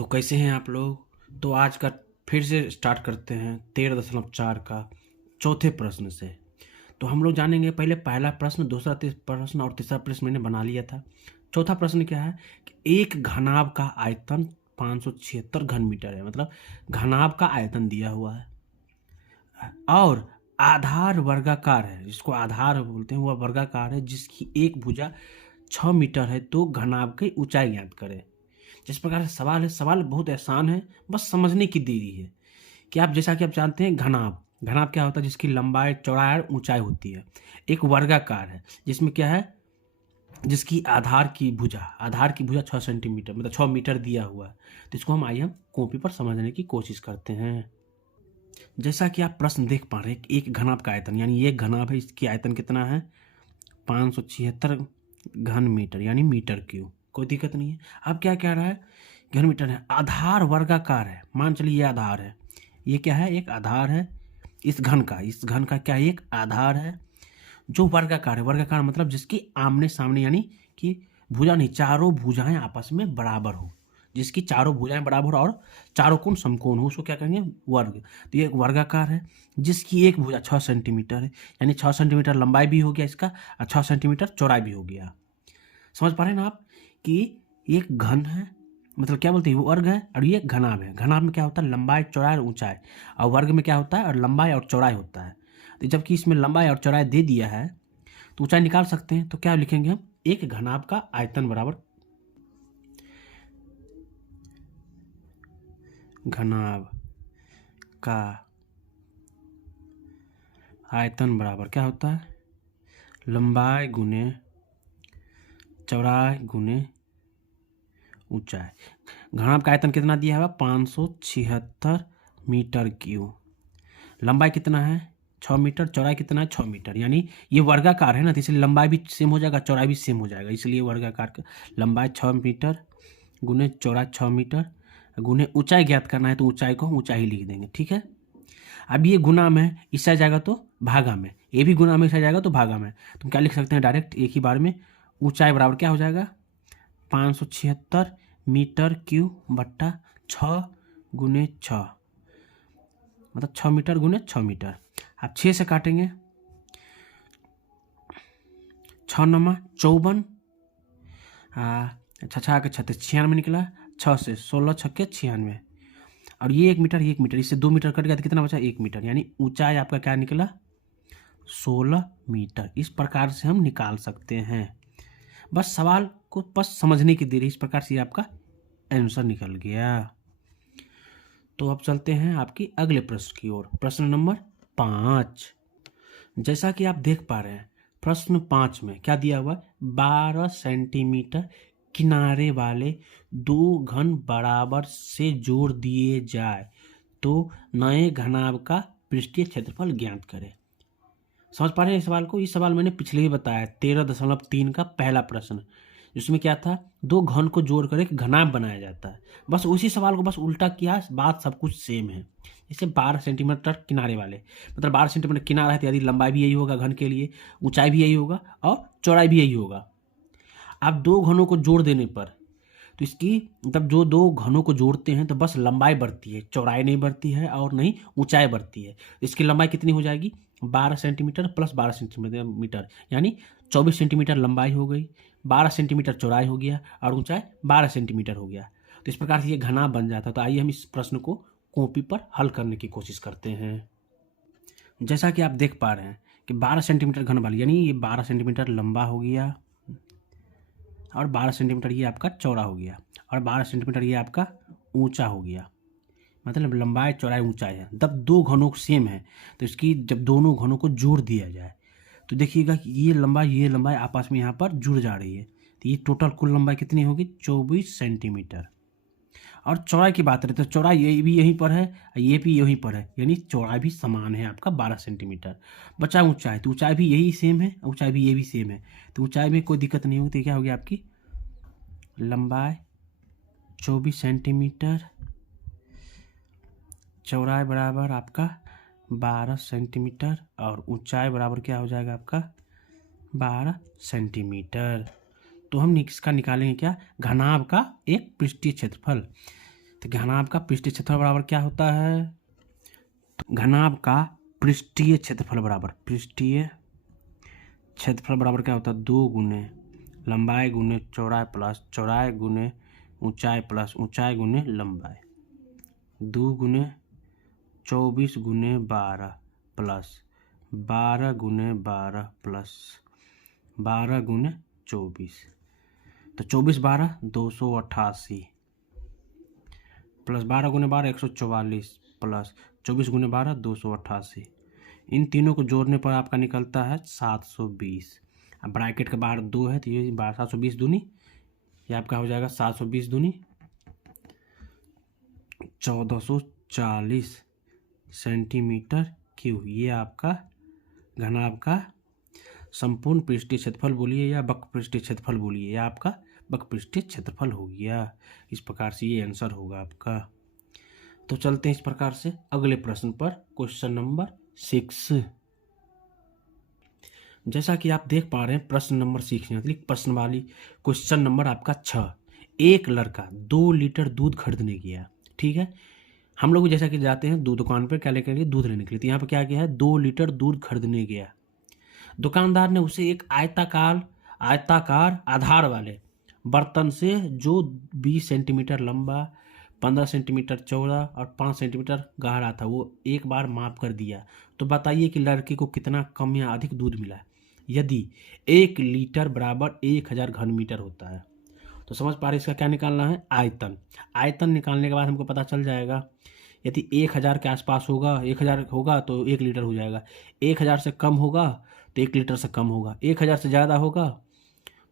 तो कैसे हैं आप लोग। तो आज का फिर से स्टार्ट करते हैं 13.4 का चौथे प्रश्न से। तो हम लोग जानेंगे पहले पहला प्रश्न, दूसरा प्रश्न और तीसरा प्रश्न मैंने बना लिया था। चौथा प्रश्न क्या है कि एक घनाभ का आयतन 576 घन मीटर है। मतलब घनाभ का आयतन दिया हुआ है और आधार वर्गाकार है, जिसको आधार बोलते हैं, वह वर्गाकार है जिसकी एक भुजा 6 मीटर है। तो घनाभ की ऊंचाई ज्ञात करें। जिस प्रकार से सवाल है, सवाल बहुत आसान है, बस समझने की देरी है कि आप जैसा कि आप जानते हैं घनाभ घनाभ क्या होता है, जिसकी लंबाई चौड़ाई और ऊंचाई होती है। एक वर्गाकार है जिसमें क्या है, जिसकी आधार की भुजा 6 सेंटीमीटर मतलब 6 मीटर दिया हुआ है। तो इसको हम कॉपी पर समझने की कोशिश करते हैं। जैसा कि आप प्रश्न देख पा रहे हैं, एक घनाभ का आयतन, यानी ये घनाभ है, इसकी आयतन कितना है 576 घन मीटर यानी मीटर क्यूब। कोई दिक्कत नहीं है। अब क्या कह रहा है, घन मीटर है, आधार वर्गाकार है। मान चलिए ये आधार है, ये क्या है, एक आधार है। इस घन का क्या है, एक आधार है जो वर्गाकार है। वर्गाकार मतलब जिसकी आमने सामने यानी कि भुजा नहीं, चारों भुजाएं आपस में बराबर हो, जिसकी चारों भुजाएं बराबर और चारों कोण समकोण हो, उसको क्या कहेंगे, वर्ग। तो ये एक वर्गाकार है जिसकी एक भुजा 6 सेंटीमीटर है, यानी 6 सेंटीमीटर लंबाई भी हो गया इसका और 6 सेंटीमीटर चौड़ाई भी हो गया। समझ पा रहे हैं ना आप कि एक घन है, मतलब क्या बोलते हैं, वो वर्ग है और ये घनाभ है। घनाभ में क्या होता है, लंबाई चौड़ाई और ऊंचाई, और वर्ग में क्या होता है, और लंबाई और चौड़ाई होता है। तो जबकि इसमें लंबाई और चौड़ाई दे दिया है तो ऊंचाई निकाल सकते हैं। तो क्या लिखेंगे हम, एक घनाभ का आयतन बराबर घनाभ का आयतन बराबर क्या होता है, लंबाई गुने चौड़ाई गुने ऊंचाई। घनाभ का आयतन कितना दिया है, 576 मीटर क्यूब। लंबाई कितना है 6 मीटर, चौड़ाई कितना है 6 मीटर, यानी ये वर्गाकार है ना, तो इसलिए लंबाई भी सेम हो जाएगा, चौड़ाई भी सेम हो जाएगा। इसलिए वर्गाकार का लंबाई 6 मीटर गुने चौड़ाई 6 मीटर गुने ऊंचाई ज्ञात करना है, तो ऊंचाई को ऊंचाई लिख देंगे। ठीक है। अब ये गुना में इससे जाएगा तो भागा में, ये भी गुना में इससे जाएगा तो भागा में। तो क्या लिख सकते हैं डायरेक्ट एक ही बार में, ऊंचाई बराबर क्या हो जाएगा 576 मीटर क्यूब बट्टा 6 गुने 6, मतलब 6 मीटर गुने 6 मीटर। आप 6 से काटेंगे, 6 नमा 54, छः के 36 96 निकला, 6 से 16 छक्के 96, और ये 1 मीटर, इससे 2 मीटर कट गया तो कितना बचा 1 मीटर, यानी ऊंचाई आपका क्या निकला 16 मीटर। इस प्रकार से हम निकाल सकते हैं। बस सवाल को बस समझने की देरी, इस प्रकार से आपका आंसर निकल गया। तो अब चलते हैं आपकी अगले प्रश्न की ओर। प्रश्न नंबर 5। जैसा कि आप देख पा रहे हैं प्रश्न 5 में क्या दिया हुआ है, 12 सेंटीमीटर किनारे वाले दो घन बराबर से जोड़ दिए जाए तो नए घनाभ का पृष्ठीय क्षेत्रफल ज्ञात करें। समझ पा रहे हैं इस सवाल को। इस सवाल मैंने पिछले ही बताया 13.3 का पहला प्रश्न, जिसमें क्या था, दो घन को जोड़कर एक घनाभ बनाया जाता है। बस उसी सवाल को बस उल्टा किया, बात सब कुछ सेम है। जैसे 12 सेंटीमीटर किनारे वाले, मतलब 12 सेंटीमीटर किनारा है तो यदि लंबाई भी यही होगा घन के लिए, ऊंचाई भी यही होगा और चौड़ाई भी यही होगा। अब दो घनों को जोड़ देने पर तो इसकी मतलब जो दो घनों को जोड़ते हैं तो बस लंबाई बढ़ती है, चौड़ाई नहीं बढ़ती है और नहीं ऊंचाई बढ़ती है। इसकी लंबाई कितनी हो जाएगी, 12 सेंटीमीटर प्लस 12 सेंटीमीटर, यानी 24 सेंटीमीटर लंबाई हो गई, 12 सेंटीमीटर चौड़ाई हो गया और ऊंचाई 12 सेंटीमीटर हो गया। तो इस प्रकार से ये घनाभ बन जाता है। तो आइए हम इस प्रश्न को कॉपी पर हल करने की कोशिश करते हैं। जैसा कि आप देख पा रहे हैं कि 12 सेंटीमीटर घन वाली, यानी ये 12 सेंटीमीटर लंबा हो गया और 12 सेंटीमीटर ये आपका चौड़ा हो गया और 12 सेंटीमीटर ये आपका ऊंचा हो गया। मतलब लंबाई चौड़ाई ऊंचाई है। जब दो घनों सेम है तो इसकी जब दोनों घनों को जोड़ दिया जाए तो देखिएगा कि ये लंबाई आपस में यहाँ पर जुड़ जा रही है। तो ये टोटल कुल लंबाई कितनी होगी 24 सेंटीमीटर। और चौड़ाई की बात करें तो चौड़ाई ये भी यहीं पर है, ये भी यहीं पर है, यानी चौड़ाई भी समान है आपका 12 सेंटीमीटर। बचा ऊंचाई, तो ऊंचाई भी यही सेम है, ऊंचाई भी ये भी सेम है, तो ऊंचाई में कोई दिक्कत नहीं होगी। तो क्या होगी आपकी लंबाई 24 सेंटीमीटर, चौड़ाई बराबर आपका 12 सेंटीमीटर और ऊंचाई बराबर क्या हो जाएगा आपका 12 सेंटीमीटर। तो हम इसका निकालेंगे क्या, घनाभ का एक पृष्ठीय क्षेत्रफल। तो घनाभ का पृष्ठीय क्षेत्रफल बराबर क्या होता है? तो घनाभ का पृष्ठीय क्षेत्रफल बराबर क्या होता है? 2 गुने लंबाई गुने चौड़ाई प्लस चौड़ाई गुने ऊंचाई प्लस ऊंचाई गुने लंबाई। 2 गुने 24 गुने 12 प्लस 12 गुने 12 प्लस 12 गुने 24। तो 24 12 288 प्लस 12 गुने 12 144 प्लस 24 गुने 12 288। इन तीनों को जोड़ने पर आपका निकलता है 720। अब ब्रैकेट के बाहर 2 है तो ये 720 दूनी, ये आपका हो जाएगा 720 दूनी 1440 सेंटीमीटर क्यूब। ये आपका घनाभ का संपूर्ण पृष्ठीय क्षेत्रफल बोलिए या वक्र पृष्ठीय क्षेत्रफल बोलिए, या आपका वक्र पृष्ठीय क्षेत्रफल हो गया। इस प्रकार से ये आंसर होगा आपका। तो चलते हैं इस प्रकार से अगले प्रश्न पर, क्वेश्चन नंबर 6। जैसा कि आप देख पा रहे हैं प्रश्न नंबर 6 मतलब प्रश्न वाली क्वेश्चन नंबर आपका 6। एक लड़का 2 लीटर दूध खरीदने गया, ठीक है। हम लोग जैसा कि जाते हैं दूध दुकान पर क्या लेकर के दूध लेने के लिए, तो यहाँ पर क्या किया है 2 लीटर दूध खरीदने गया। दुकानदार ने उसे एक आयताकार आधार वाले बर्तन से जो 20 सेंटीमीटर लंबा, 15 सेंटीमीटर चौड़ा और 5 सेंटीमीटर गहरा था वो एक बार माप कर दिया। तो बताइए कि लड़के को कितना कम या अधिक दूध मिला यदि 1 लीटर बराबर 1000 घन मीटर होता है। तो समझ पा रहे इसका क्या निकालना है? आयतन निकालने के बाद हमको पता चल जाएगा यदि 1000 के आसपास होगा, 1000 होगा तो 1 लीटर हो जाएगा, 1000 से कम होगा तो 1 लीटर से कम होगा, 1000 से ज़्यादा होगा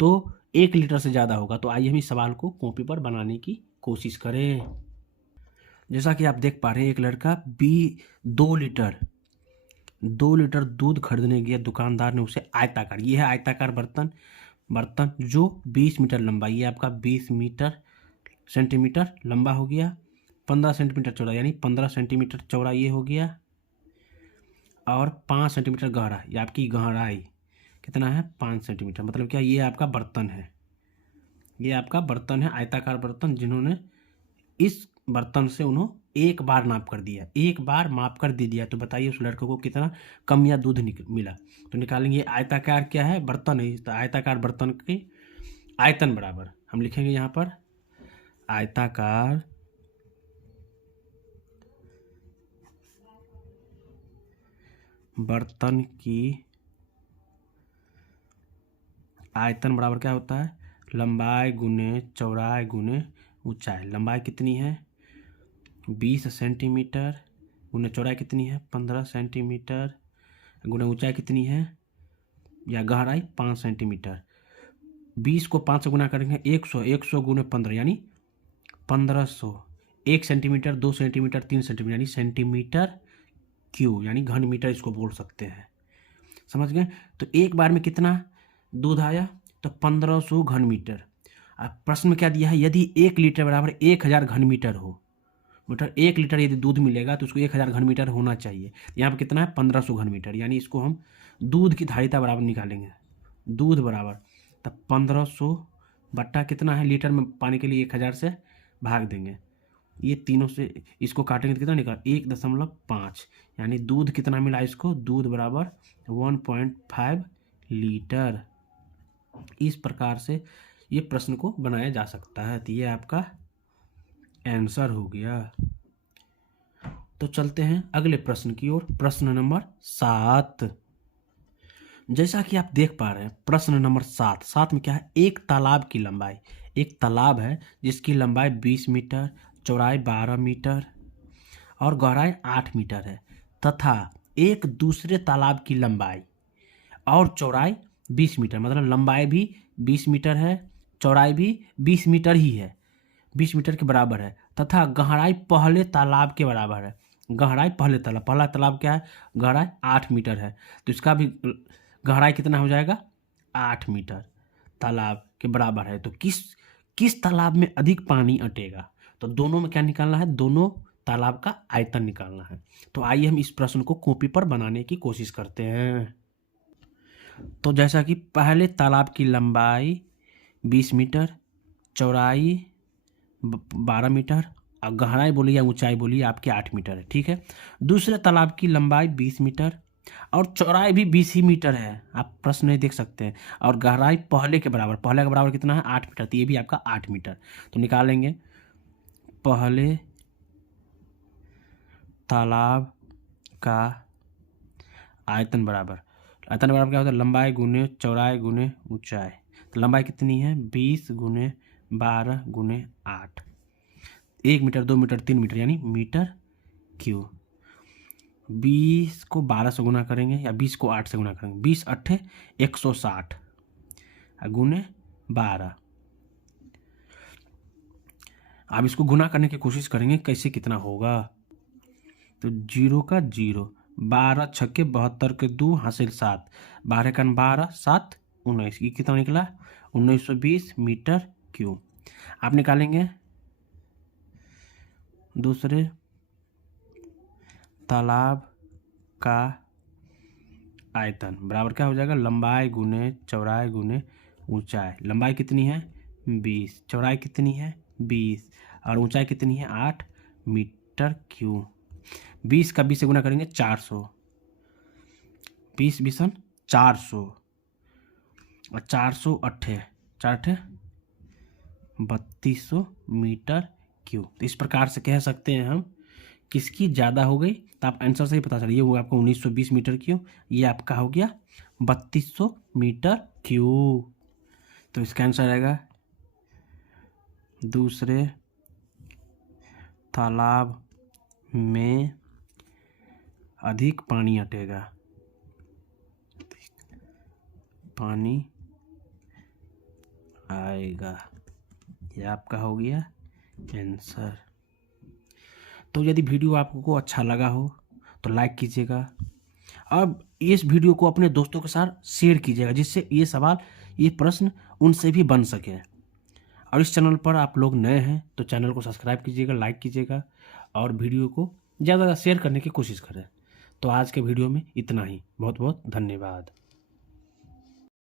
तो 1 लीटर से ज़्यादा होगा। तो आइए हम इस सवाल को कॉपी पर बनाने की कोशिश करें। जैसा कि आप देख पा रहे हैं एक लड़का 2 लीटर दूध खरीदने गया। दुकानदार ने उसे आयताकार, ये है आयताकार बर्तन जो 20 मीटर लंबा, ये आपका 20 सेंटीमीटर लंबा हो गया, 15 सेंटीमीटर चौड़ा यानी 15 सेंटीमीटर चौड़ा ये हो गया, और 5 सेंटीमीटर गहरा, ये आपकी गहराई कितना है 5 सेंटीमीटर। मतलब क्या ये आपका बर्तन है, ये आपका बर्तन है आयताकार बर्तन, जिन्होंने इस बर्तन से उन्होंने एक बार नाप कर दिया, एक बार माप कर दे दिया। तो बताइए उस लड़के को कितना कम या दूध मिला। तो निकालेंगे आयताकार क्या है बर्तन है, तो आयताकार बर्तन की आयतन बराबर हम लिखेंगे यहाँ पर आयताकार बर्तन की आयतन बराबर क्या होता है लंबाई गुने चौड़ाई गुने ऊंचाई। लंबाई कितनी है 20 सेंटीमीटर गुने चौड़ाई कितनी है 15 सेंटीमीटर गुने ऊंचाई कितनी है या गहराई 5 सेंटीमीटर। 20 को 5 से गुना करेंगे 100 गुने 15 यानी 1500। 1 सेंटीमीटर 2 सेंटीमीटर 3 सेंटीमीटर यानी सेंटीमीटर क्यूब यानी घन मीटर इसको बोल सकते हैं। समझ गए। तो एक बार में कितना दूध आया तो 1500 घन मीटर। अब प्रश्न में क्या दिया है यदि 1 लीटर बराबर 1000 घन मीटर हो, मीटर 1 लीटर यदि दूध मिलेगा तो उसको 1000 घन मीटर होना चाहिए। यहाँ पर कितना है 1500 घन मीटर, यानी इसको हम दूध की धारिता बराबर निकालेंगे। दूध बराबर तब 1500 बट्टा कितना है लीटर में पानी के लिए 1000 से भाग देंगे, ये तीनों से इसको काटेंगे तो कितना निकला 1.5, यानी दूध कितना मिला इसको दूध बराबर 1.5 लीटर। इस प्रकार से ये प्रश्न को बनाया जा सकता है। तो ये आपका आंसर हो गया। तो चलते हैं अगले प्रश्न की ओर, प्रश्न नंबर 7। जैसा कि आप देख पा रहे हैं प्रश्न नंबर 7 में क्या है एक तालाब की लंबाई, एक तालाब है जिसकी लंबाई 20 मीटर चौड़ाई 12 मीटर और गहराई 8 मीटर है, तथा एक दूसरे तालाब की लंबाई और चौड़ाई 20 मीटर, मतलब लंबाई भी 20 मीटर है चौड़ाई भी 20 मीटर ही है, 20 मीटर के बराबर है, तथा गहराई पहले तालाब के बराबर है। गहराई पहला तालाब क्या है गहराई 8 मीटर है, तो इसका भी गहराई कितना हो जाएगा 8 मीटर तालाब के बराबर है। तो किस तालाब में अधिक पानी अटेगा, तो दोनों में क्या निकालना है दोनों तालाब का आयतन निकालना है। तो आइए हम इस प्रश्न को कॉपी पर बनाने की कोशिश करते हैं। तो जैसा कि पहले तालाब की लंबाई 20 मीटर चौड़ाई 12 मीटर गहराई बोली या ऊंचाई बोली आपकी 8 मीटर है, ठीक है। दूसरे तालाब की लंबाई 20 मीटर और चौड़ाई भी 20 ही मीटर है, आप प्रश्न नहीं देख सकते हैं। और गहराई पहले के बराबर कितना है 8 मीटर, तो ये भी आपका 8 मीटर। तो निकालेंगे पहले तालाब का आयतन बराबर क्या होता है, लंबाई गुने चौड़ाई गुने ऊंचाई। तो लंबाई कितनी है 20 गुने 12 गुने 8, 1 मीटर 2 मीटर 3 मीटर यानी मीटर क्यूब। 20 को 12 से गुना करेंगे या 20 को 8 से गुना करेंगे, 20 8 160 गुने 12। अब इसको गुना करने की कोशिश करेंगे कैसे कितना होगा। तो 0 का 0, 12 छक्के 72 के 2 हासिल 7, 12 का 12 7 19, ये कितना निकला 1920 मीटर क्यूब। आप निकालेंगे दूसरे तालाब का आयतन बराबर क्या हो जाएगा, लंबाई गुने चौड़ाई गुने ऊंचाई। लंबाई कितनी है 20, चौड़ाई कितनी है 20 और ऊंचाई कितनी है 8 मीटर क्यूब। 20 का 20 से गुना करेंगे 400, 20 20 400 और 400 8 3200 मीटर क्यूब। तो इस प्रकार से कह सकते हैं हम किसकी ज़्यादा हो गई। तो आप आंसर से ही पता चलिए, वो आपको 1920 मीटर क्यूब, ये आपका हो गया 3200 मीटर क्यूब। तो इसका आंसर आएगा दूसरे तालाब में अधिक पानी हटेगा, पानी आएगा, ये आपका हो गया आंसर। तो यदि वीडियो आपको अच्छा लगा हो तो लाइक कीजिएगा। अब इस वीडियो को अपने दोस्तों के साथ शेयर कीजिएगा, जिससे ये सवाल ये प्रश्न उनसे भी बन सके। और इस चैनल पर आप लोग नए हैं तो चैनल को सब्सक्राइब कीजिएगा, लाइक कीजिएगा और वीडियो को ज़्यादा शेयर करने की कोशिश करें। तो आज के वीडियो में इतना ही, बहुत बहुत धन्यवाद।